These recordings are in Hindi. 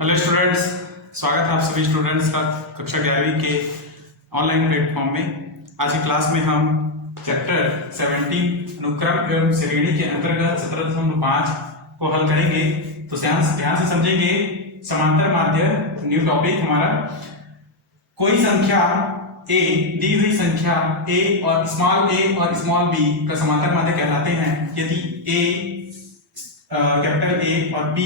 हेलो स्टूडेंट्स, स्वागत है आप सभी स्टूडेंट्स का कक्षा 11वीं के ऑनलाइन प्लेटफॉर्म में। आज की क्लास में हम चैप्टर 17 अनुक्रम एवं श्रेणी के अंतर्गत 17.5 को हल करेंगे। तो ध्यान से समझेंगे। समांतर माध्य न्यू टॉपिक हमारा। कोई संख्या a, दी हुई संख्या a और स्मॉल b का समांतर माध्य कहलाते हैं यदि a कैपिटल A और B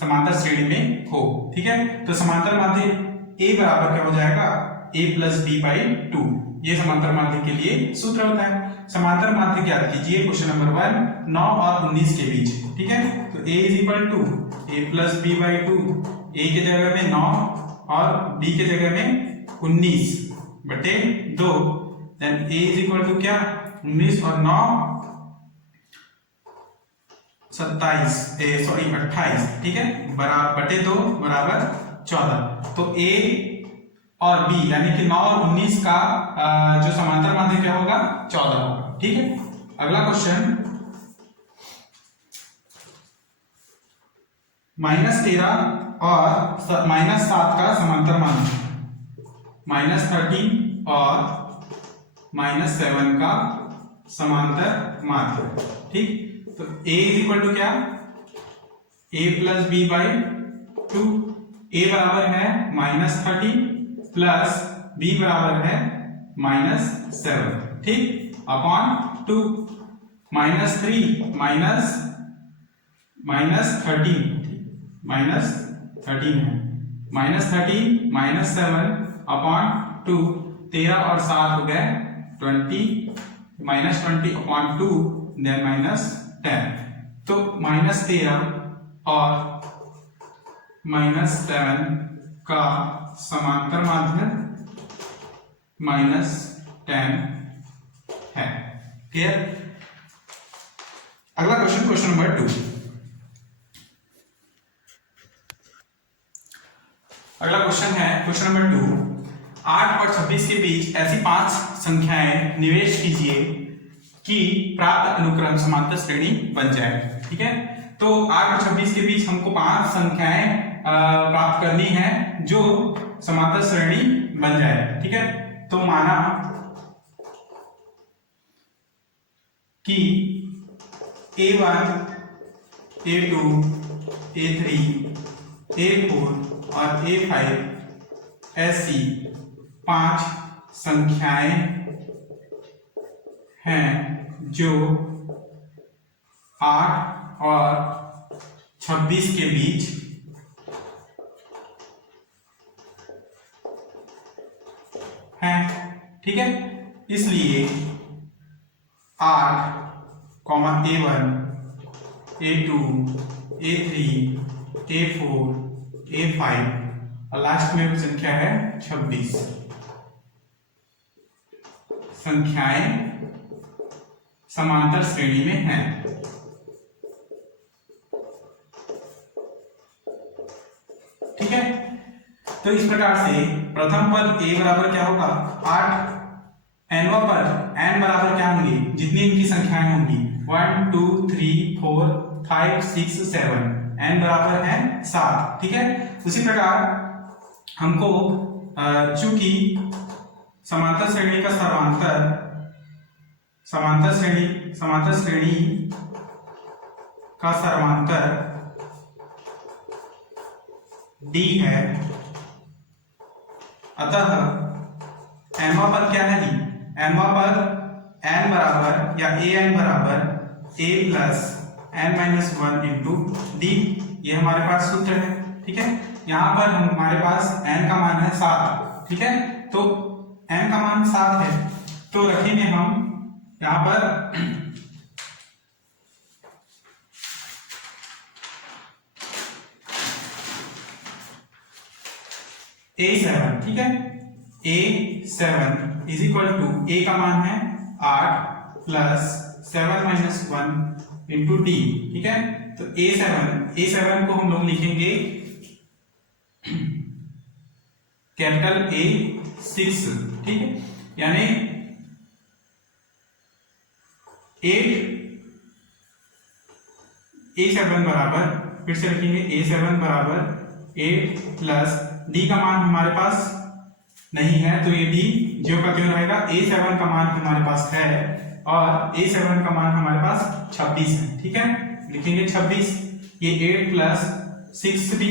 समांतर श्रेणी में हो। ठीक है, तो समांतर माध्य A बराबर क्या हो जाएगा, A प्लस B बाई 2। ये समांतर माध्य के लिए सूत्र होता है। समांतर माध्य ज्ञात कीजिए। क्वेश्चन नंबर 1, 9 और 19 के बीच। ठीक है, तो A is equal to A plus B by 2। A के जगह में 9 और B के जगह में 19 बटे 2। Then A is equal to क्या, 19 और 9 28। ठीक है, बराबर बटे 2 बराबर 14। तो A और B यानी कि 9 और 19 का जो समांतर माध्य क्या होगा, 14 होगा। ठीक है, अगला क्वेश्चन -13 और -7 का समांतर माध्य। -13 और -7 का समांतर माध्य। ठीक, तो a इज इक्वल टू क्या, a plus B by 2। a बराबर है -13 प्लस b बराबर है -7। ठीक, अपॉन 2 -3 -13 है, -13 -7 अपॉन 2। 13 और 7 हो गए 20, -20 अपॉन 2 देन -10। तो -13 और -7 का समांतर माध्य -10 है। क्लियर। अगला क्वेश्चन, क्वेश्चन नंबर 2। अगला क्वेश्चन है क्वेश्चन नंबर 2। 8 और 26 के बीच ऐसी 5 संख्याएं निवेश कीजिए कि प्राप्त अनुक्रम समांतर श्रेणी बन जाए। ठीक है, तो 8 और 26 के बीच हमको 5 संख्याएं प्राप्त करनी है जो समांतर श्रेणी बन जाए। ठीक है, तो माना कि A1, A2, A3, A4 और A5 ऐसी 5 संख्याएं हैं जो 8 और 26 के बीच हैं। ठीक है, इसलिए 8, A1, A2, A3, A4, A5 और लास्ट में भी संख्या है 26 संख्याएं समांतर श्रेणी में हैं। ठीक है, तो इस प्रकार से प्रथम पद a बराबर क्या होगा 8, nवा पद n बराबर क्या होंगे, जितनी इनकी संख्याएं होंगी 1 2 3 4 5 6 7, n बराबर है 7। ठीक है, उसी प्रकार हमको चूंकि समांतर श्रेणी का समांतर श्रेणी का सर्वांतर D है, अतः nवा पद क्या है जी, nवा पद n बराबर या an बराबर a plus n minus 1 into D. ये हमारे पास सूत्र है। ठीक है, यहाँ पर हमारे पास n का मान है 7। ठीक है, तो n का मान 7 है, तो रखेंगे हम यहाँ पर A7। ठीक है, A7 is equal to A का मान है 8 प्लस 7 माइनस 1 इंटू डी। ठीक है, तो A7 को हम लोग लिखेंगे कैपिटल A6। ठीक है, यानी 8 A7 बराबर, फिर से लिखेंगे A7 बराबर 8 प्लस डी का मान हमारे पास नहीं है तो ये डी जो का क्यों रहेगा। A7 का मान हमारे पास है और A7 का मान हमारे पास 26 है। ठीक है, लिखेंगे 26। ये 8 प्लस 6 डी,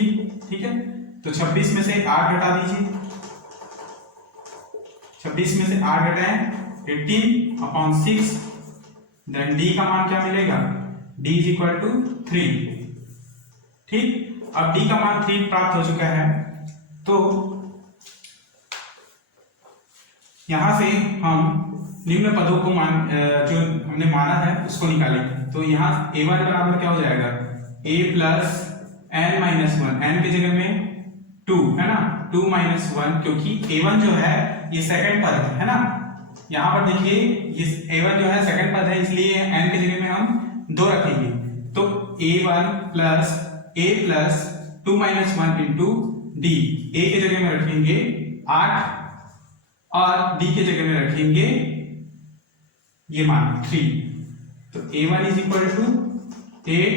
ठीक है, तो 26 में से 8 हटा दीजिए। 26 में से 8 घटाएं 18/6, देन डी का मान क्या मिलेगा, d इज इक्वल टू 3। ठीक, अब d का मान 3 प्राप्त हो चुका है तो यहां से हम निम्न पदों को जो हमने माना है उसको निकालेंगे। तो यहाँ a1 बराबर क्या हो जाएगा, a plus n minus 1, n की जगह में 2 है ना, 2 माइनस 1, क्योंकि a1 जो है ये सेकंड पद है ना। यहाँ पर देखिए ये a1 जो है सेकंड पद है, इसलिए n की जगह में हम 2 रखेंगे। तो a1 plus a plus 2 minus 1 into D, a की जगह में रखेंगे 8 और d के जगह में रखेंगे ये मान 3। तो a1 इज इक्वल टू 8,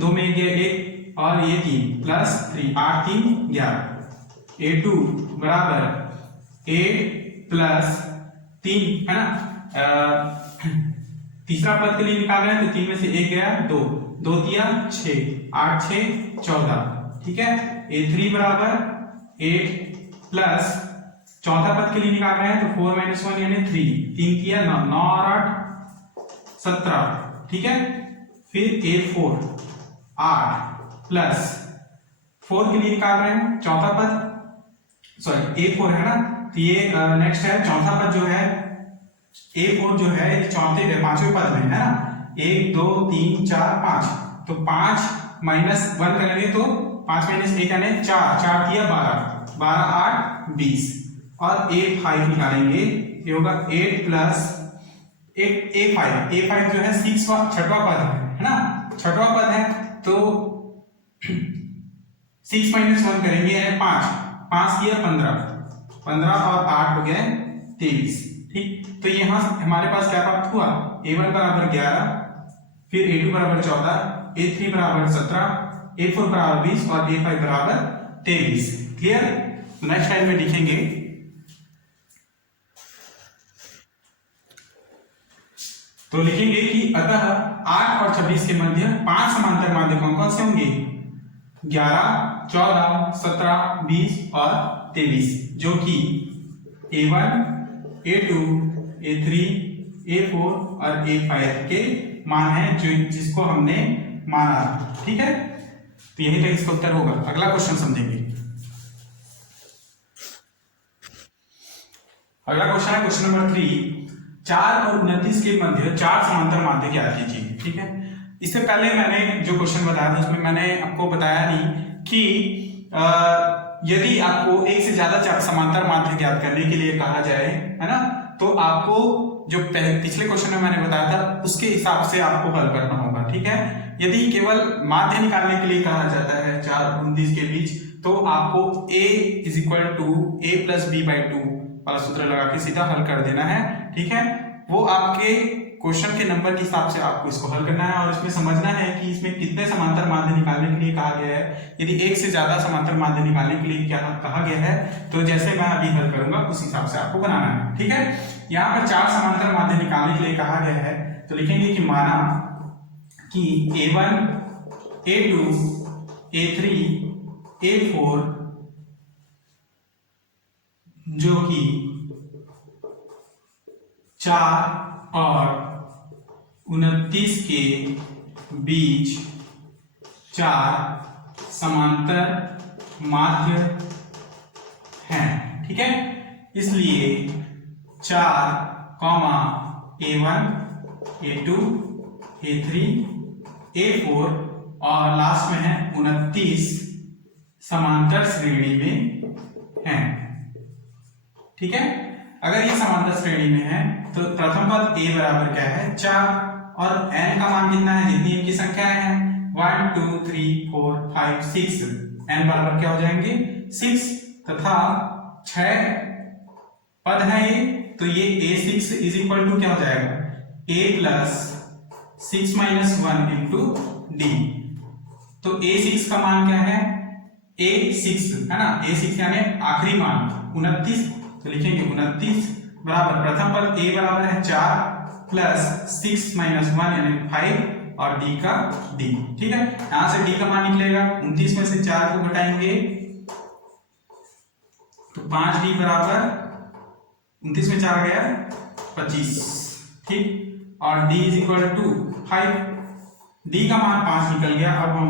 2 में गया 1 और ये 3 प्लस 3, 8 3 11। a2 बराबर 8 प्लस 3 है ना, तीसरा पद के लिए निकाल रहे हैं तो 3 में से 1 गया 2, 2 दिया 6, 8 6 14। ठीक है, a3 बराबर 8 प्लस चौथा पद के लिए निकाल रहे हैं तो 4 माइनस 1 यानी 3, 3 किया 9, 9 और 8 17। ठीक है, फिर a4 8 प्लस 4 के लिए निकाल रहे हैं चौथा पद, सॉरी a4 है ना, तो ये नेक्स्ट है चौथा पद जो है a4 जो है चौथे पांचवें पद में है ना, 1 2 3 4 5, तो 5 माइनस 1 करेंगे तो 5 माइनस 1 यानी 4, 4 किया 12, 12 8 20 और a5 निकालेंगे, ये होगा 8 प्लस a5 जो है 6वां पद है ना, 6वां पद है तो 6 माइनस 1 करेंगे यानी 5, 5 किया 15, 15 और 8 हो गए 23। ठीक, तो यहाँ हमारे पास क्या प्राप्त हुआ, a1 बराबर 11, फिर a2 बराबर 14, a3 बराबर 17, a4 बराबर 20 और a5 बराबर 23। क्लियर, नेक्स्ट टाइम में लिखेंगे। तो लिखेंगे कि अतः 8 और 26 के मध्य 5 समांतर माध्य कौन कौन से होंगे, 11 14 17 20 और 23, जो कि a1 a2 a3 a4 और a5 के मान है जो जिसको हमने माना। ठीक है, तो यही तक इसका उत्तर होगा। अगला क्वेश्चन समझेंगे। अगला क्वेश्चन है क्वेश्चन नंबर 3, 4 और 29 के मध्य 4 समांतर माध्य ज्ञात कीजिए। ठीक है, इससे पहले मैंने जो क्वेश्चन बताया था उसमें मैंने आपको बताया नहीं कि यदि आपको एक से ज्यादा समांतर माध्य ज्ञात करने के लिए कहा जाए है ना, तो आपको जो पिछले क्वेश्चन में मैंने बताया था उसके हिसाब से आपको हल करना होगा। ठीक है, यदि केवल माध्य निकालने के लिए कहा जाता है 4 और 29 के बीच, तो आपको a is equal to a plus b by 2 वाला सूत्र लगा के सीधा हल कर देना है। ठीक है, वो आपके क्वेश्चन के नंबर के हिसाब से आपको इसको हल करना है और इसमें समझना है कि इसमें कितने समांतर माध्य निकालने के लिए कहा गया है। यदि एक से ज्यादा समांतर माध्य निकालने के लिए क्या कहा गया है, तो जैसे मैं अभी हल करूंगा उस हिसाब से आपको बनाना है। ठीक है, यहाँ पर 4 समांतर माध्य निकालने के लिए कहा गया है, तो लिखेंगे कि माना कि a1 a2 a3 a4 जो कि 4 और 29 के बीच 4 समांतर माध्य हैं। ठीक है, इसलिए 4 a1 a2 a3 a4 और लास्ट में है 29 समांतर श्रेणी में हैं। ठीक है, अगर ये समांतर श्रेणी में है तो प्रथम पद a बराबर क्या है 4 और n का मान कितना है, जितनी इनकी संख्याएं हैं 1 2 3 4 5 6, n बराबर क्या हो जाएंगे 6 तथा 6 पद है ये, तो ये a6 इज इक्वल टू क्या हो जाएगा a plus 6 minus 1 into D. तो a6 का मान क्या है A6 है ना, A6 यानी आखिरी मान 29, तो लिखेंगे 29 बराबर प्रथम पद A बराबर है 4 प्लस 6 माइनस 1 यानी 5 और D का D। ठीक है, यहां से D का मान निकलेगा 29 में से 4 को घटाएंगे तो 5D बराबर 29 में 4 गया 25। ठीक, और D is equal to 5। D का मान 5 निकल गया। अब हम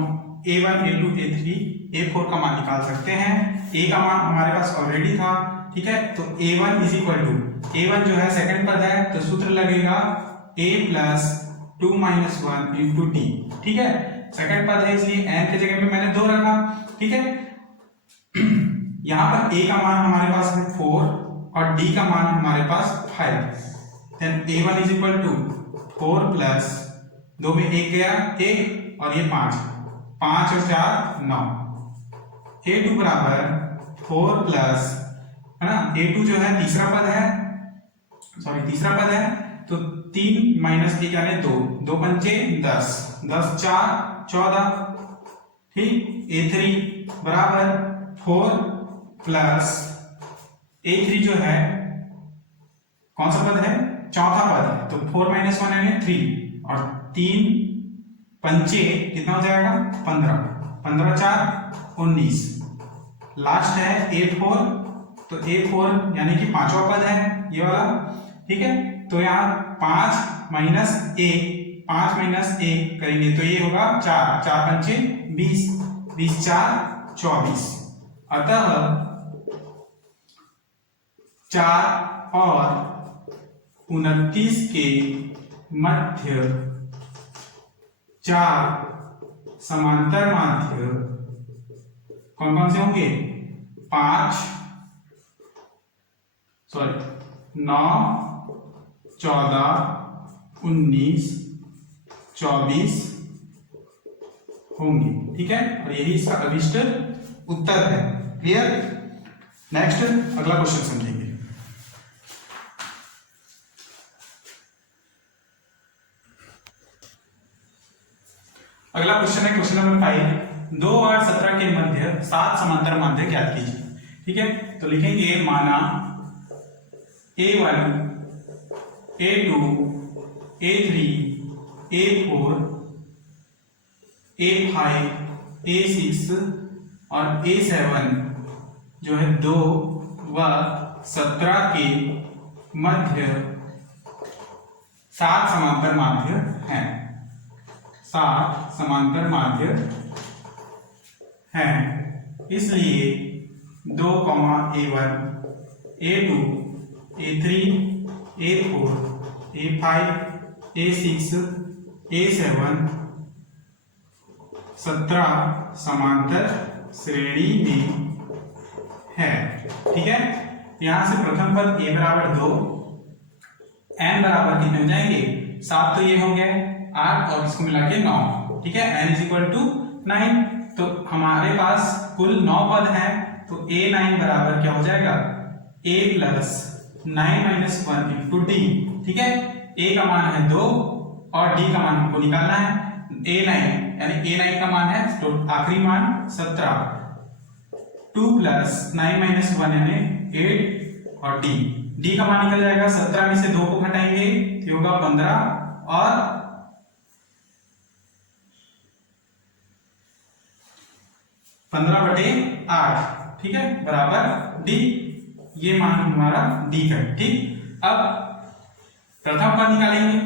A1 A2 A3 A4 का मान निकाल सकते हैं। A का मान हमारे पास ऑलरेडी था। ठीक है, तो A1 is equal to, A1 जो है सेकंड पद है तो सूत्र लगेगा A plus 2 minus 1 into D। ठीक है, सेकंड पद है इसलिए n के जगह पे मैंने 2 रखा। ठीक है, यहां पर A का मान हमारे पास है 4 और D का मान हमारे पास 5। Then A1 is equal to 4 plus 2 में 1 गया 1 और ये 5, 5 और 4 9। A2 बराबर 4 प्लस, है ना, A2 जो है तीसरा पद है, सॉरी तीसरा पद है, तो 3 माइनस 1 यानी 2, 2 पंचे 10, 10 4 14। ठीक, A3 बराबर 4 प्लस A3 जो है कौन सा पद है, चौथा पद है, तो 4 माइनस 1 यानी 3 और 3 पंचे कितना हो जाएगा 15, 15 4 19। लास्ट है A4, तो A4 यानी कि पांचवा पद है ये वाला। ठीक है, तो यहाँ 5 माइनस 1 करेंगे तो ये होगा 4, 4 पंचे 20, 20 4 24। अतः 4 और 29 के मध्य 4 समांतर माध्य कौन कौन से होंगे, 5 सॉरी 9 14 19 24 होंगे। ठीक है, और यही इसका अभिष्ट उत्तर है। क्लियर। नेक्स्ट अगला क्वेश्चन समझेंगे। अगला क्वेश्चन है क्वेश्चन नंबर 5, 2 और 17 के मध्य 7 समांतर माध्य ज्ञात कीजिए। ठीक है, तो लिखेंगे माना A1 A2 A3 A4 A5 A6 और A7 जो है 2 व 17 के मध्य 7 समांतर माध्य हैं। 7 समांतर माध्य हैं, इसलिए 2, A1 A2 A3 A4 A5 A6 A7 17 समांतर श्रेणी में है। ठीक है, यहां से प्रथम पद A बराबर 2, n बराबर कितने हो जाएंगे 7, तो ये हो गए 8 और इसको मिला के 9। ठीक है, n इज इक्वल टू 9, तो हमारे पास कुल 9 पद हैं, तो A9 बराबर क्या हो जाएगा A plus 9 minus 1 into D। ठीक है, A का मान है 2 और D का मान हमको निकालना है A9, यानी A9 का मान है तो आखिरी मान 17, 2 प्लस 9 माइनस 1 यानी 8 और D का मान निकल जाएगा 17 में से 2 को घटाएंगे तो होगा 15 और 15/8। ठीक है, बराबर D, ये मान हमारा D का। ठीक, अब प्रथम पद निकालेंगे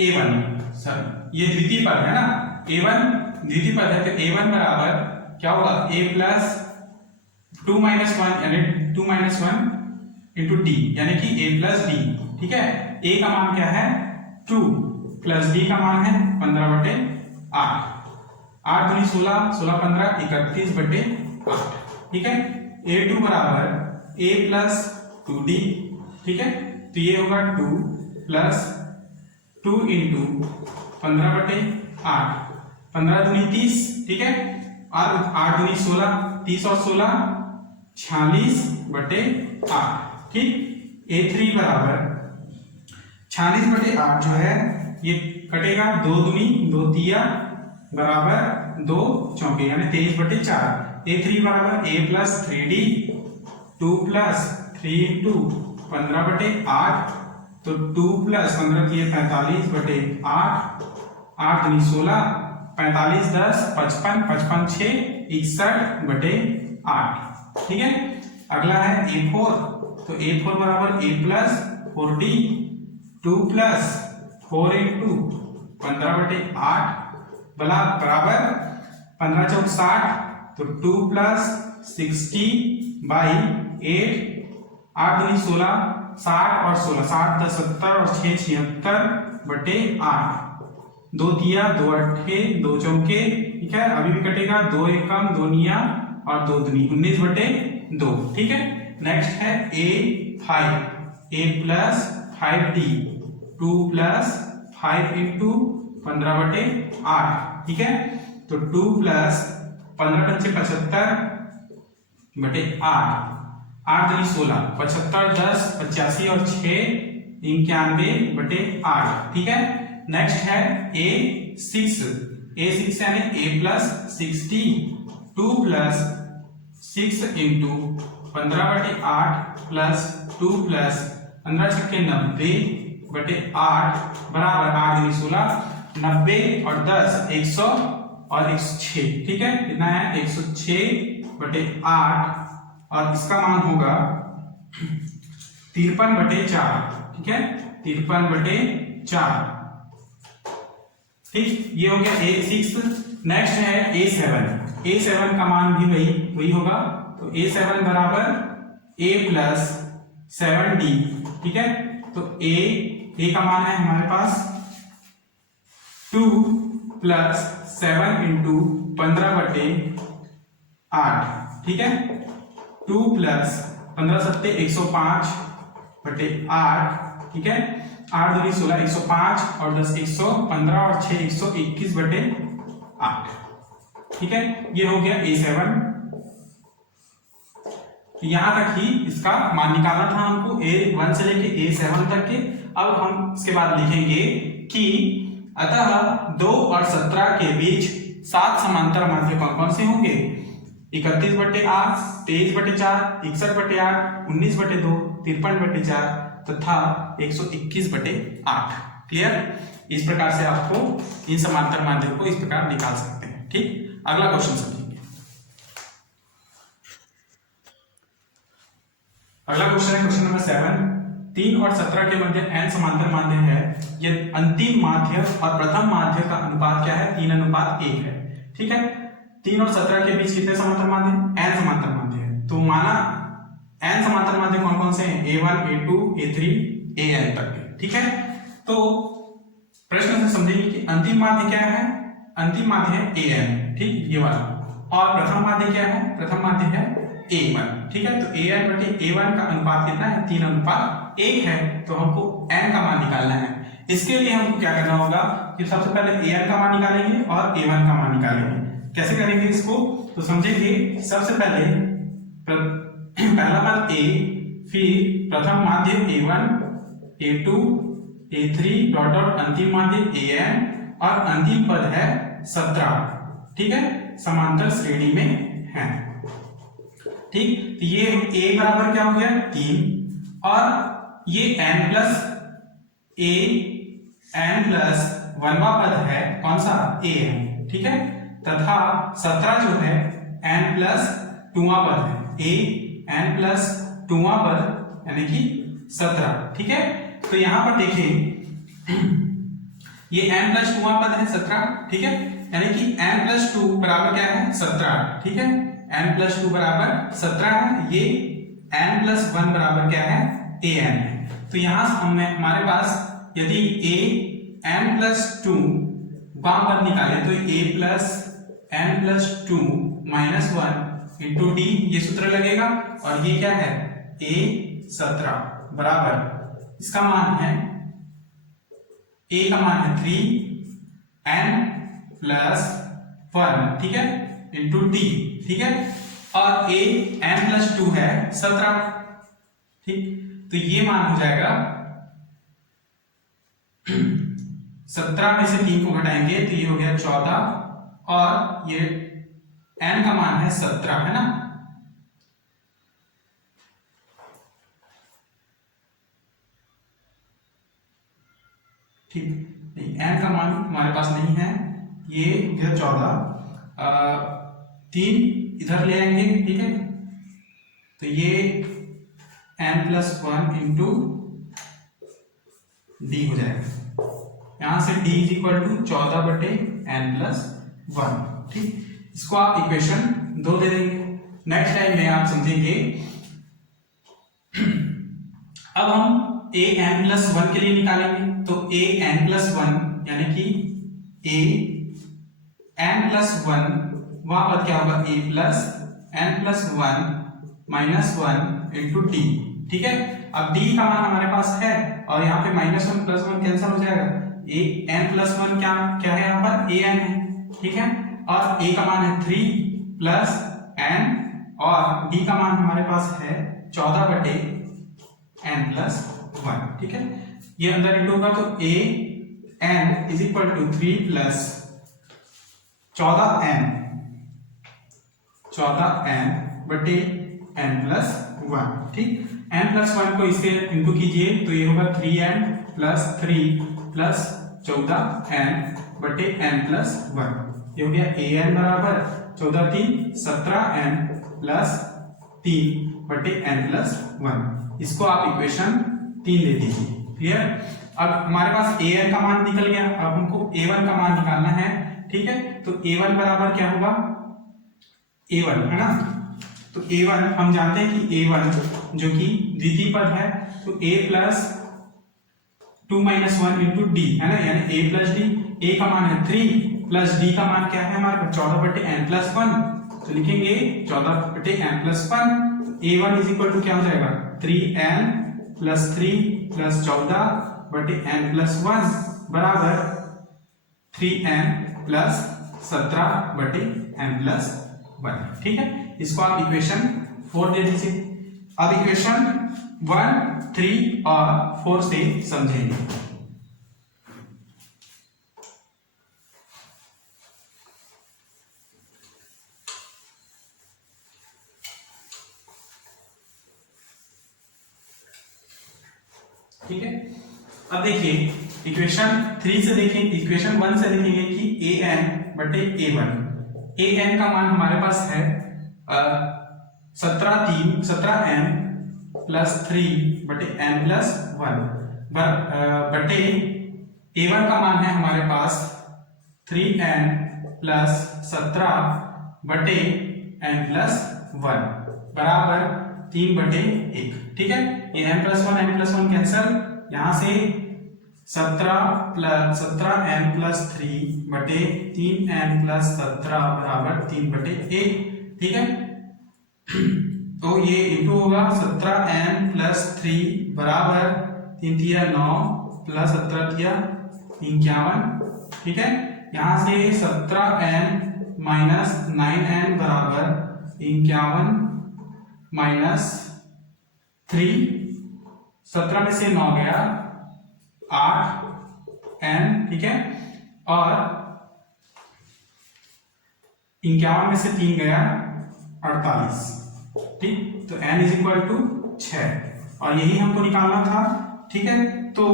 A1, सर ये द्वितीय पद है ना, A1 द्वितीय पद है, तो A1 बराबर क्या होगा A प्लस 2 माइनस 1 यानी 2 माइनस 1 इंटू D यानी कि A प्लस D। ठीक है, A का मान क्या है 2 प्लस D का मान है 15/8, 8 दूनी 16, 16 15 31/8। ठीक है, A2 बराबर A प्लस 2D। ठीक है, तो ये होगा 2 प्लस 2 इंटू 15/8, 15 दूनी 30। ठीक है, और 8 दूनी 16, 30 और 16 46/8। ठीक, A3 बराबर 46/8 जो है ये कटेगा, 2 दूनी 2 तिया बराबर दो चौके यानी 23/4। A3 बराबर A plus 3D 2 plus 3 into 15/8, तो 2 प्लस 15 किए 45/8, 8 दूनी 16, 45 10 55, 55 6 61/8। ठीक है। अगला है A4, तो A4 बराबर A plus 4D 2 plus 4 into 15/8 बराबर 15 चौक 60, तो 2 प्लस 60/8, 8 दूनी 16, 60 और 16, 7 10 70 और 6 76/8, 2 दिया 2 अट्ठे 2 चौके। ठीक है, अभी भी कटेगा, 2 एकम 2 निया और 2 दूनी 19/2। ठीक है। नेक्स्ट है A5, A plus 5D 2 plus 5 into 15/8। ठीक है, तो 2 प्लस 15 पंचे 75/8, 8 दूनी 16, 75 10 85 और 6 91/8। ठीक है। नेक्स्ट है A6, A6 यानी A plus 60 2 plus 6 into 15/8 plus 2 plus 15 छक्के 90/8 बराबर 8 दूनी 16, 90 और 10 100 और 106। ठीक है, कितना है 106/8 और इसका मान होगा 53/4। ठीक है, 53/4। ठीक, ये हो गया A6। नेक्स्ट है A7, A7 का मान भी वही होगा, तो A7 बराबर A प्लस 7D। ठीक है, तो A का मान है हमारे पास 2 प्लस 7 इंटू 15/8। ठीक है, 2 प्लस 15 सत्ते 105/8। ठीक है, 8 दूनी 16, 105 और 10 115 और 6 121/8। ठीक है, ये हो गया A7। यहां तक ही इसका मान निकालना था हमको, A1 से लेके A7 तक के। अब हम इसके बाद लिखेंगे कि अतः 2 और 17 के बीच 7 समांतर माध्य कौन कौन से होंगे? 31/8, 23/4, 61/8, 19/2, 53/4 तथा 121/8। क्लियर? इस प्रकार से आपको इन समांतर माध्यों को इस प्रकार निकाल सकते हैं। ठीक, अगला क्वेश्चन समझेंगे। अगला क्वेश्चन है क्वेश्चन नंबर 7। 3 और 17 के मध्य n समांतर माध्य है, यदि अंतिम माध्य और प्रथम माध्य का अनुपात क्या है? 3:1 है। ठीक है, 3 और 17 के बीच कितने समांतर माध्य हैं? n समांतर माध्य है। तो माना n समांतर माध्य कौन कौन से हैं? A1 A2 A3 AN तक के। ठीक है, तो प्रश्न से समझेंगे कि अंतिम माध्य क्या है? अंतिम माध्य है AN। ठीक, ये वाला। और प्रथम माध्य क्या है? प्रथम माध्य है A1। ठीक है, तो AN/A1 का अनुपात कितना है? 3:1 है। तो हमको n का मान निकालना है। इसके लिए हमको क्या करना होगा कि सबसे पहले AN का मान निकालेंगे और A1 का मान निकालेंगे। कैसे करेंगे इसको? तो समझेंगे, सबसे पहले पहला पद A, फिर प्रथम माध्य A1 A2 A3 dot dot अंतिम माध्य AN और अंतिम पद है 17। ठीक है, समांतर श्रेणी में है। ठीक, तो ये A बराबर क्या हो गया? 3 और ये n प्लस 1वां पद है कौन सा? AN। ठीक है, तथा 17 जो है n प्लस 2वां पद है AN प्लस 2वां पद यानी कि 17। ठीक है, तो यहां पर देखिए ये n प्लस 2वां पद है 17। ठीक है, यानी कि n प्लस 2 बराबर क्या है? 17। ठीक है, n प्लस 2 बराबर 17 है। ये n प्लस 1 बराबर क्या है? AN है। तो यहां हमारे पास यदि n प्लस 2 वां पद निकाले तो A plus n plus 2 minus 1 into D, ये सूत्र लगेगा। और ये क्या है? A 17 बराबर इसका मान है, A का मान है 3n प्लस 1। ठीक है, इंटू डी। ठीक है, और n प्लस 2 है 17। ठीक, तो ये मान हो जाएगा 17 में से 3 को घटाएंगे तो ये हो गया 14 और ये n का मान है 17, है ना। ठीक, नहीं n का मान हमारे पास नहीं है, ये इधर 14, 3 इधर ले आएंगे, ठीक है। तो ये n+1 इंटू डी हो जाएगा। यहां से d is equal to 14/n+1, ठीक। इसको आप इक्वेशन 2 दे देंगे। नेक्स्ट टाइम में आप समझेंगे। अब हम a n+1 के लिए निकालेंगे। तो a n+1 यानी कि a n+1, वहां पर क्या होगा, a plus n+1 -1 into D, ठीक है। अब d का मान हमारे पास है और यहाँ पे -1 + 1 कैंसिल हो जाएगा। a n+1 क्या है, यहाँ पर a n है, ठीक है। और a का मान है 3 + n और d का मान हमारे पास है 14/n+1, ठीक है। ये अंदर इंटू होगा तो a n is equal to 3 + 14n n+1, ठीक। n+1 को इससे इंटू कीजिए तो ये होगा 3n + 3 + 14n/n+1। ये हो गया an बराबर 14 3 17n + 3/n+1। इसको आप इक्वेशन 3 दे दीजिए। क्लियर। अब हमारे पास an का मान निकल गया, अब हमको a1 का मान निकालना है, ठीक है। तो a1 बराबर क्या होगा, a1, है ना। तो a1 हम जानते हैं कि a1 जो कि द्वितीय पद है, तो a + 2 - 1 इंटू डी, है ना, यानी a + d। a का मान है 3 + d का मान क्या है हमारे पास 14/n+1, तो लिखेंगे 14/n+1। a1 is equal to क्या हो जाएगा, 3n + 3 + 14/n+1 बराबर 3n + 17/n+1, ठीक है। इसको आप इक्वेशन 4 दे दीजिए। अब इक्वेशन 1, 3 और 4 से समझेंगे। ठीक है। अब देखिए इक्वेशन 3 से देखें, इक्वेशन 1 से देखेंगे कि an/a1, an का मान हमारे पास है 17n + 3/n+1 बटे a1 का मान है हमारे पास 3n + 17/n+1 बराबर 3/1, ठीक है। ये n+1 कैंसल, यहां से 17n + 3/3n + 17 बराबर 3/1, ठीक है। तो ये इंटू होगा 17n + 3 बराबर 3 × 9 + 17 × 51, ठीक है। यहां से 17n - 9n बराबर 51 - 3, 17 में से 9 गया 8n, ठीक है। और 51 में से 3 गया 48, ठीक। तो n इज इक्वल टू 6 और यही हमको निकालना था, ठीक है। तो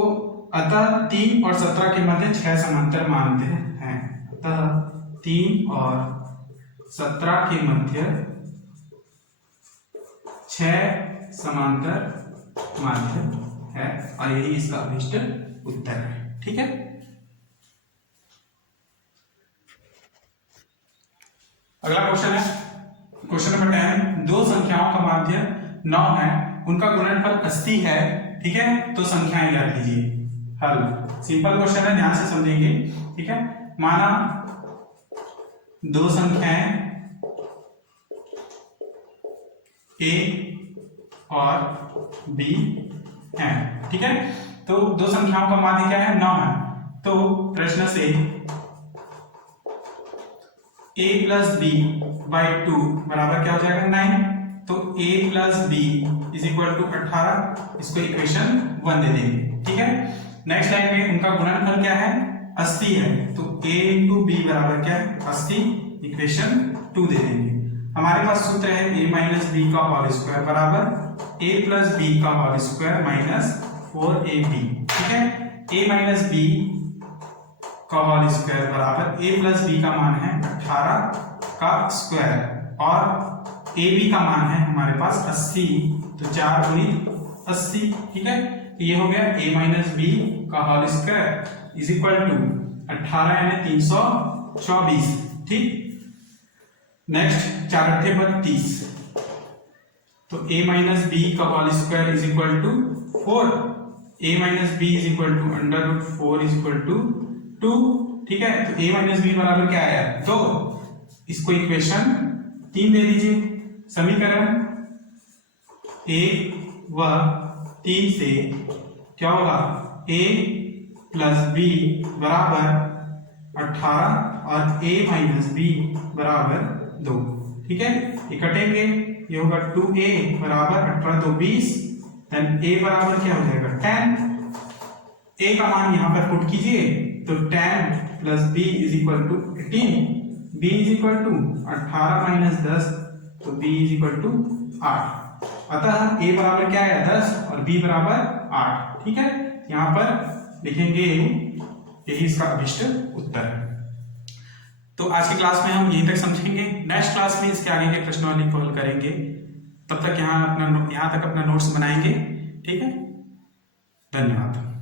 अतः 3 और 17 के मध्य 6 समांतर मानते हैं। अतः 3 और 17 के मध्य 6 समांतर माध्य है और यही इसका अभिष्ट उत्तर है, ठीक है। अगला क्वेश्चन है क्वेश्चन नंबर 10। दो संख्याओं का माध्य 9 है, उनका गुणनफल 80 है, ठीक है। तो संख्याएं याद कीजिए। हल सिंपल क्वेश्चन है, ध्यान से समझेंगे, ठीक है। माना दो संख्याएं a और b हैं, ठीक है। तो दो संख्याओं का माध्य क्या है, 9 है। तो प्रश्न से a + b/2 बराबर क्या हो जाएगा 9। तो a + b = 18, इसको इक्वेशन 1 दे देंगे, ठीक है। नेक्स्ट लाइन में उनका गुणनफल क्या है 80 है तो a इंटू बी बराबर क्या है 80, इक्वेशन 2 दे देंगे। हमारे पास सूत्र है a माइनस बी का होल स्क्वायर बराबर a प्लस बी का होल स्क्वायर माइनस 4ab। ठीक है, a माइनस बी का होल स्क्वायर बराबर a प्लस बी का मान है 18 का स्क्वायर और ab का मान है हमारे पास 80, तो 4 गुणित 80। ठीक है, तो ये हो गया a माइनस बी का whole square is equal to 18 यानी 324। ठीक, नेक्स्ट 4 अट्ठे 32, तो a माइनस बी का whole square is equal to 4, a minus B is equal to under root 4 is equal to 2। ठीक है, तो a माइनस बी बराबर क्या आया 2, इसको इक्वेशन 3 दे दीजिए। समीकरण 1 व 3 से क्या होगा a प्लस बी बराबर 18 और a माइनस बी बराबर 2। ठीक है, ये कटेंगे, ये होगा 2a बराबर 18 2 20, देन a बराबर क्या हो जाएगा 10। a का मान यहां पर पुट कीजिए तो 10 plus b is equal to 18, b is equal to 18 minus 10, तो b इज इक्वल टू 8। अतः a बराबर क्या है 10 और b बराबर 8। ठीक है, यहाँ पर लिखेंगे यही इसका अभिष्ट उत्तर है। तो आज की क्लास में हम यहीं तक समझेंगे, नेक्स्ट क्लास में इसके आगे के प्रश्नावली को हल करेंगे। तब तक यहाँ तक अपना नोट्स बनाएंगे। ठीक है, धन्यवाद।